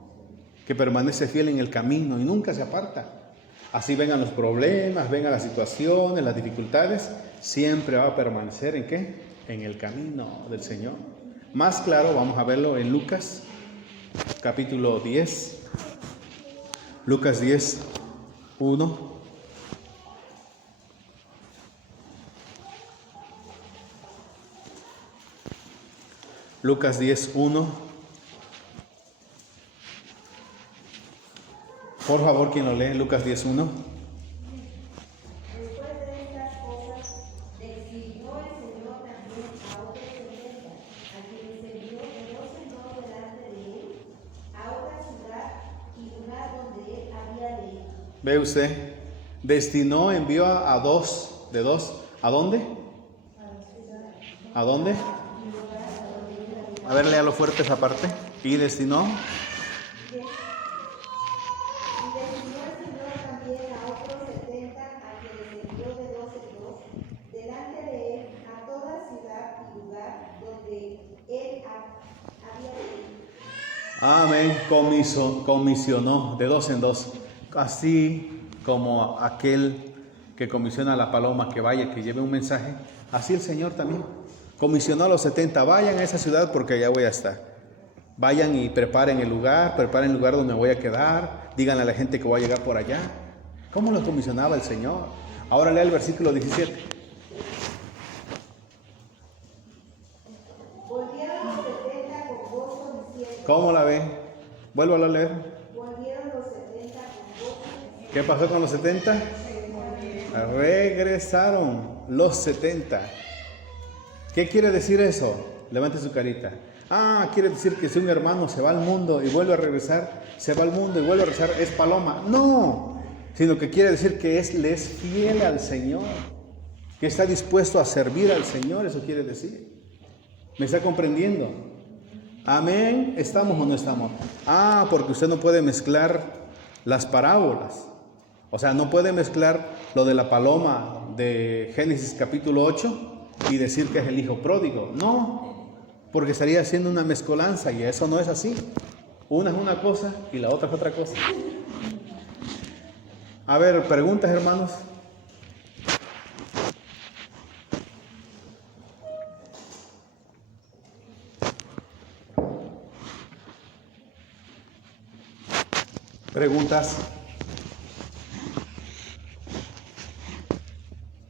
que permanece fiel en el camino y nunca se aparta. Así vengan los problemas, vengan las situaciones, las dificultades, siempre va a permanecer ¿en qué? En el camino del Señor. Más claro, vamos a verlo en Lucas, capítulo 10. Lucas 10, 1. Lucas 10, 1. Por favor, quien lo lee, Lucas 10, 1. Después de estas cosas, decidió el Señor también a otros 70, a quienes envió de dos en dos delante de él, a otra ciudad y lugar donde él había de ir. Ve usted, destinó, envió a dos, de dos, ¿a dónde? ¿A dónde? A ver, léalo fuerte esa parte. Y destinó. Y destinó el Señor también a otros 70, a quienes envió de dos en dos, delante de él, a toda ciudad y lugar donde él había de ir. Amén. Comisionó de dos en dos. Así como aquel que comisiona a la paloma que vaya, que lleve un mensaje, así el Señor también comisionó a los 70. Vayan a esa ciudad porque allá voy a estar. Vayan y preparen el lugar donde me voy a quedar. Díganle a la gente que voy a llegar por allá. ¿Cómo lo comisionaba el Señor? Ahora lea el versículo 17. Volvieron los 70 con gozo diciendo. ¿Cómo la ve? Vuélvalo a leer. Volvieron los 70 con gozo diciendo. ¿Qué pasó con los 70? Regresaron los 70. ¿Qué quiere decir eso? Levante su carita. Quiere decir que si un hermano se va al mundo y vuelve a regresar, se va al mundo y vuelve a regresar, es paloma. No, sino que quiere decir que le es fiel al Señor, que está dispuesto a servir al Señor, eso quiere decir. ¿Me está comprendiendo? Amén. ¿Estamos o no estamos? Porque usted no puede mezclar las parábolas. O sea, no puede mezclar lo de la paloma de Génesis capítulo 8 y decir que es el hijo pródigo. No, porque estaría haciendo una mezcolanza y eso no es así. Una es una cosa y la otra es otra cosa. A ver, preguntas, hermanos. Preguntas.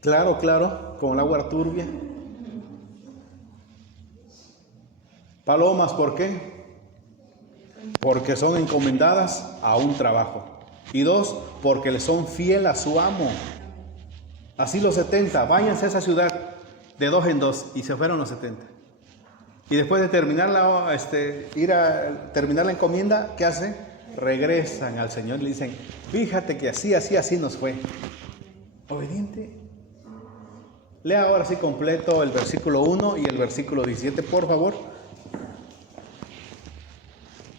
Claro, con el agua turbia. Palomas, ¿por qué? Porque son encomendadas a un trabajo. Y dos, porque le son fiel a su amo. Así los 70, váyanse a esa ciudad de dos en dos. Y se fueron los 70. Y después de terminar terminar la encomienda, ¿qué hace? Regresan al Señor y le dicen, fíjate que así nos fue. Obediente. Lea ahora sí completo el versículo 1 y el versículo 17, por favor.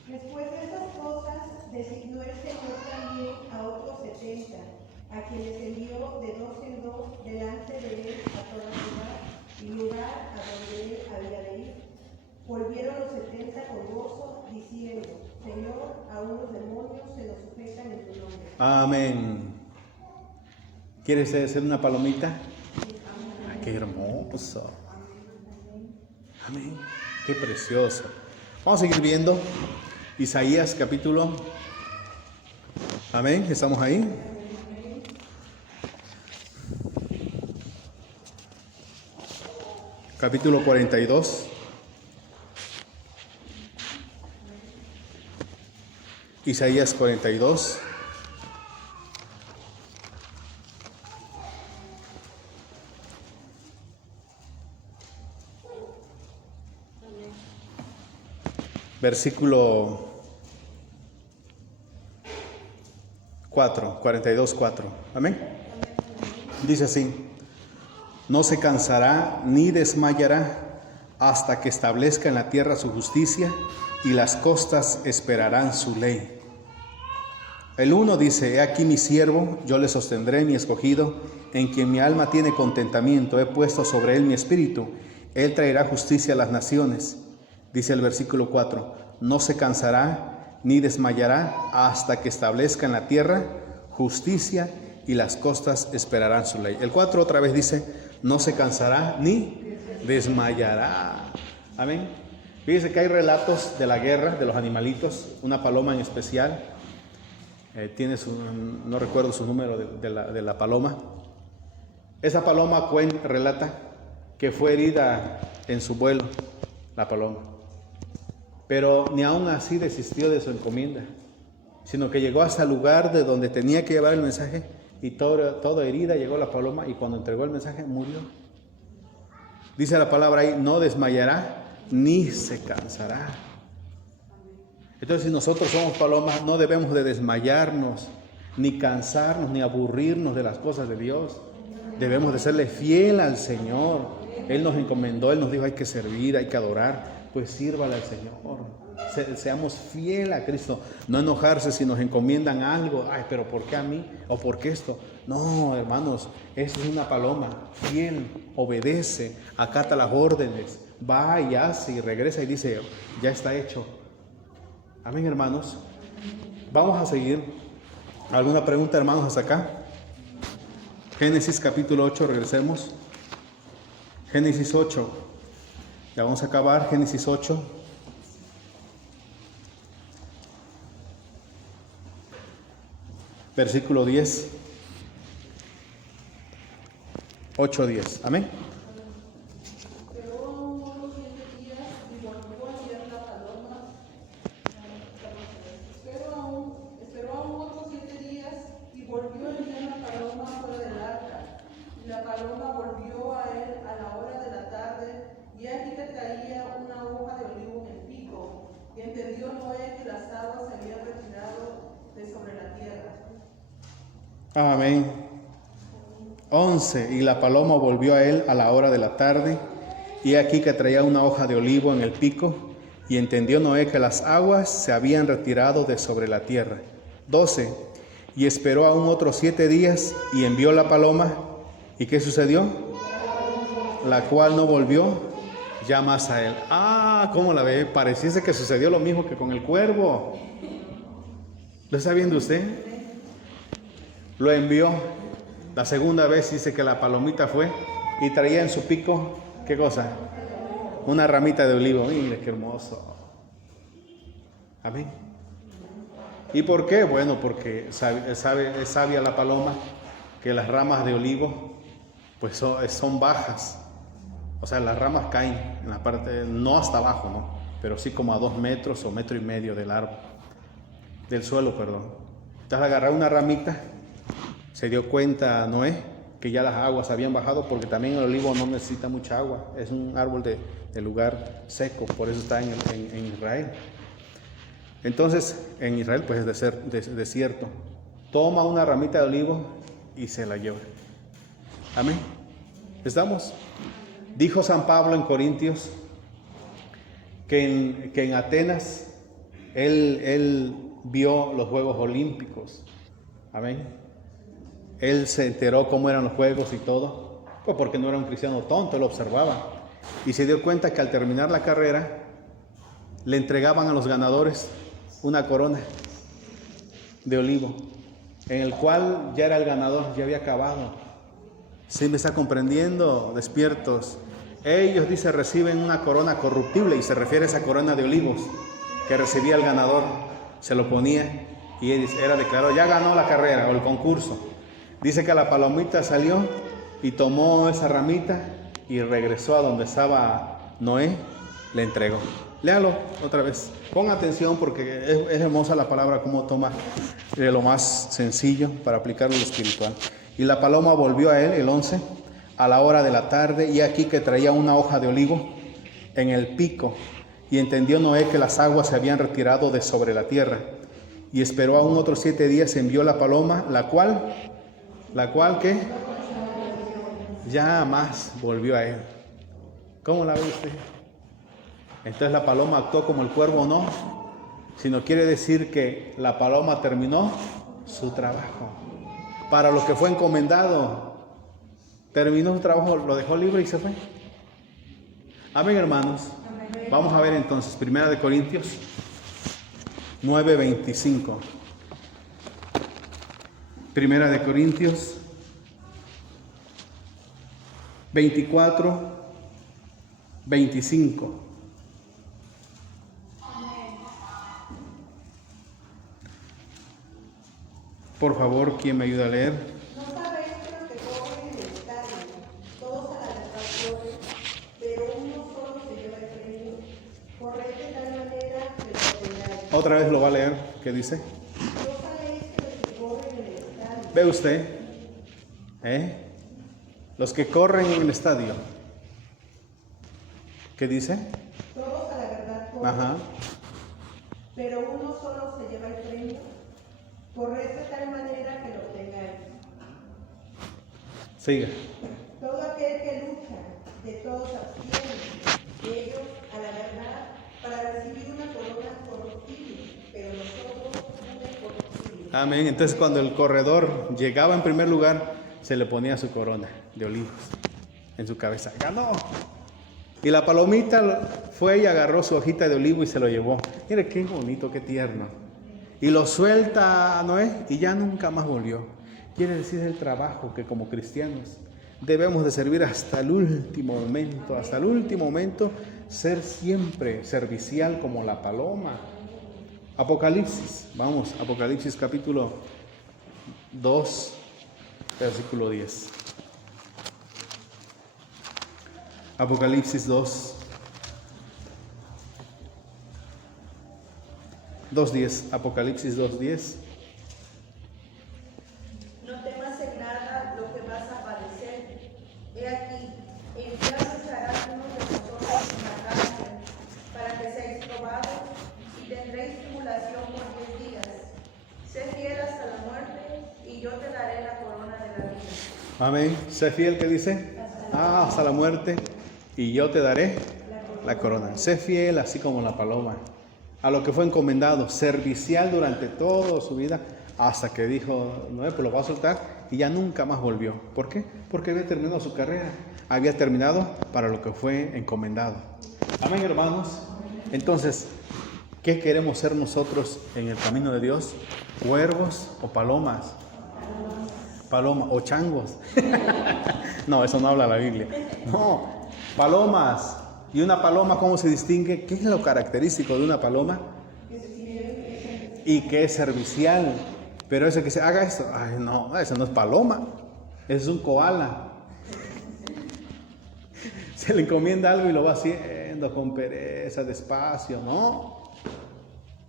Después de estas cosas, designó el Señor también a otros 70, a quienes envió de dos en dos delante de él a toda ciudad y lugar a donde él había de ir. Volvieron los 70 con gozo, diciendo, Señor, aún los demonios se nos sujetan en tu nombre. Amén. ¿Quieres ser una palomita? Ay, qué hermoso. Amén. Qué precioso. Vamos a seguir viendo Isaías capítulo. Amén. ¿Estamos ahí? Capítulo 42. Isaías 42. versículo 4, 42:4. Amén. Dice así: no se cansará ni desmayará hasta que establezca en la tierra su justicia, y las costas esperarán su ley. El 1 dice: he aquí mi siervo, yo le sostendré, mi escogido, en quien mi alma tiene contentamiento, he puesto sobre él mi espíritu, él traerá justicia a las naciones. Dice el versículo 4: no se cansará ni desmayará hasta que establezca en la tierra justicia, y las costas esperarán su ley. El 4 otra vez dice: no se cansará ni desmayará. Amén. Fíjese que hay relatos de la guerra de los animalitos, una paloma en especial. Tiene no recuerdo su número de la paloma. Esa paloma relata que fue herida en su vuelo, la paloma. Pero ni aún así desistió de su encomienda, sino que llegó hasta el lugar de donde tenía que llevar el mensaje, y todo herida llegó la paloma, y cuando entregó el mensaje murió. Dice la palabra ahí: no desmayará ni se cansará. Entonces, si nosotros somos palomas, no debemos de desmayarnos, ni cansarnos, ni aburrirnos de las cosas de Dios. Debemos de serle fiel al Señor. Él nos encomendó, Él nos dijo: hay que servir, hay que adorar. Pues sírvale al Señor. Seamos fiel a Cristo. No enojarse si nos encomiendan algo. Ay, pero ¿por qué a mí? ¿O por qué esto? No, hermanos, esta es una paloma fiel, obedece, acata las órdenes, va y hace y regresa y dice: ya está hecho. Amén, hermanos. Vamos a seguir. ¿Alguna pregunta, hermanos, hasta acá? Génesis capítulo 8, regresemos. Génesis 8. Ya vamos a acabar. Génesis 8. Versículo 10. 8:10. Amén. Entendió Noé que las aguas se habían retirado de sobre la tierra. Amén. 11. Y la paloma volvió a él a la hora de la tarde, y aquí que traía una hoja de olivo en el pico, y entendió Noé que las aguas se habían retirado de sobre la tierra. 12. Y esperó aún otros 7 días, y envió la paloma. ¿Y qué sucedió? La cual no volvió ya más a él. ¿Cómo la ve? Pareciese que sucedió lo mismo que con el cuervo. ¿Lo está viendo usted? Lo envió. La segunda vez dice que la palomita fue y traía en su pico, ¿qué cosa? Una ramita de olivo. Mire qué hermoso. Amén. ¿Y por qué? Bueno, porque es sabia la paloma que las ramas de olivo pues son bajas. O sea, las ramas caen en la parte, no hasta abajo, ¿no? Pero sí como a 2 metros o 1,5 metros del árbol, del suelo, perdón. Entonces agarró una ramita, se dio cuenta Noé que ya las aguas habían bajado, porque también el olivo no necesita mucha agua, es un árbol de lugar seco, por eso está en Israel. Entonces, en Israel pues es desierto. Toma una ramita de olivo y se la lleva. Amén. ¿Estamos? Dijo San Pablo en Corintios que en Atenas él vio los Juegos Olímpicos. Amén. Él se enteró cómo eran los juegos y todo, pues porque no era un cristiano tonto, él observaba. Y se dio cuenta que al terminar la carrera le entregaban a los ganadores una corona de olivo, en el cual ya era el ganador, ya había acabado. ¿Sí me está comprendiendo? Despiertos. Ellos, dice, reciben una corona corruptible, y se refiere a esa corona de olivos que recibía el ganador. Se lo ponía y era declarado, ya ganó la carrera o el concurso. Dice que la palomita salió y tomó esa ramita y regresó a donde estaba Noé, le entregó. Léalo otra vez. Pon atención, porque es hermosa la palabra, cómo toma de lo más sencillo para aplicarlo a lo espiritual. Y la paloma volvió a él, el 11, a la hora de la tarde, y aquí que traía una hoja de olivo en el pico. Y entendió Noé que las aguas se habían retirado de sobre la tierra. Y esperó aún otros 7 días, envió la paloma, la cual ¿qué? Ya más volvió a él. ¿Cómo la ve usted? Entonces la paloma actuó como el cuervo, no, sino quiere decir que la paloma terminó su trabajo. Para lo que fue encomendado, terminó su trabajo, lo dejó libre y se fue. Amén, hermanos. Vamos a ver entonces, 1 Corintios 9:25. 1 Corintios 24:25. Por favor, ¿quién me ayuda a leer? No sabéis que los que corren en el estadio, todos a la verdad corren, pero uno solo se lleva el premio. Corred de tal manera que lo obtengáis. Otra vez lo va a leer. ¿Qué dice? No sabéis que los que corren en el estadio, ¿Ve usted? Los que corren en el estadio. ¿Qué dice? todos a la verdad corren, Ajá. pero uno solo se lleva el premio. Corred de tal manera que lo obtengáis. Siga. Todo aquel que lucha, de todos abstiene, ellos a la verdad, para recibir una corona corruptible, pero nosotros una incorruptible. Amén. Entonces cuando el corredor llegaba en primer lugar, se le ponía su corona de olivos en su cabeza. ¡Ganó! Y la palomita fue y agarró su hojita de olivo y se lo llevó. Mire qué bonito, qué tierno. Y lo suelta a Noé y ya nunca más volvió. Quiere decir el trabajo que como cristianos debemos de servir hasta el último momento, ser siempre servicial como la paloma. Apocalipsis, vamos, Apocalipsis capítulo 2, versículo 10. Apocalipsis 2:10, Apocalipsis 2:10. No temas en nada lo que vas a padecer. He aquí, enviado estará uno de vosotros en la cárcel, para que seáis probados, y tendréis tribulación por 10 días. Sé fiel hasta la muerte, y yo te daré la corona de la vida. Amén. Sé fiel, ¿qué dice? Hasta la muerte, y yo te daré la corona. Sé fiel así como la paloma, a lo que fue encomendado, servicial durante toda su vida, hasta que dijo Noé, pues lo va a soltar, y ya nunca más volvió. ¿Por qué? Porque había terminado su carrera, había terminado para lo que fue encomendado. Amén, hermanos. Entonces, ¿qué queremos ser nosotros en el camino de Dios? ¿Cuervos o palomas? Palomas o changos. No, eso no habla la Biblia. No, palomas. ¿Y una paloma cómo se distingue? ¿Qué es lo característico de una paloma? Y que es servicial. Pero ese que se haga esto, ay no, eso no es paloma, eso es un koala. Se le encomienda algo y lo va haciendo con pereza, despacio, ¿no?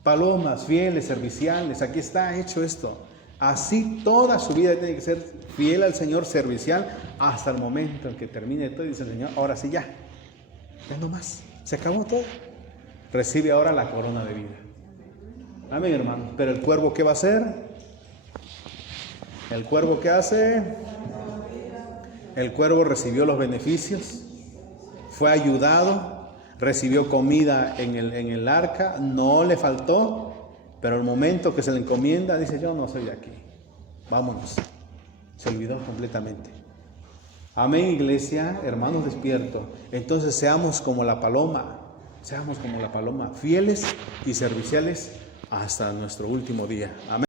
Palomas fieles, serviciales, aquí está hecho esto. Así toda su vida tiene que ser fiel al Señor, servicial, hasta el momento en que termine todo y dice el Señor, ahora sí ya no más, se acabó todo. Recibe ahora la corona de vida. Amén, hermano. Pero el cuervo, ¿qué va a hacer? ¿El cuervo qué hace? El cuervo recibió los beneficios, fue ayudado, recibió comida en el arca, no le faltó, pero el momento que se le encomienda, dice, yo no soy de aquí, vámonos. Se olvidó completamente. Amén, iglesia, hermanos despiertos. Entonces seamos como la paloma, fieles y serviciales hasta nuestro último día. Amén.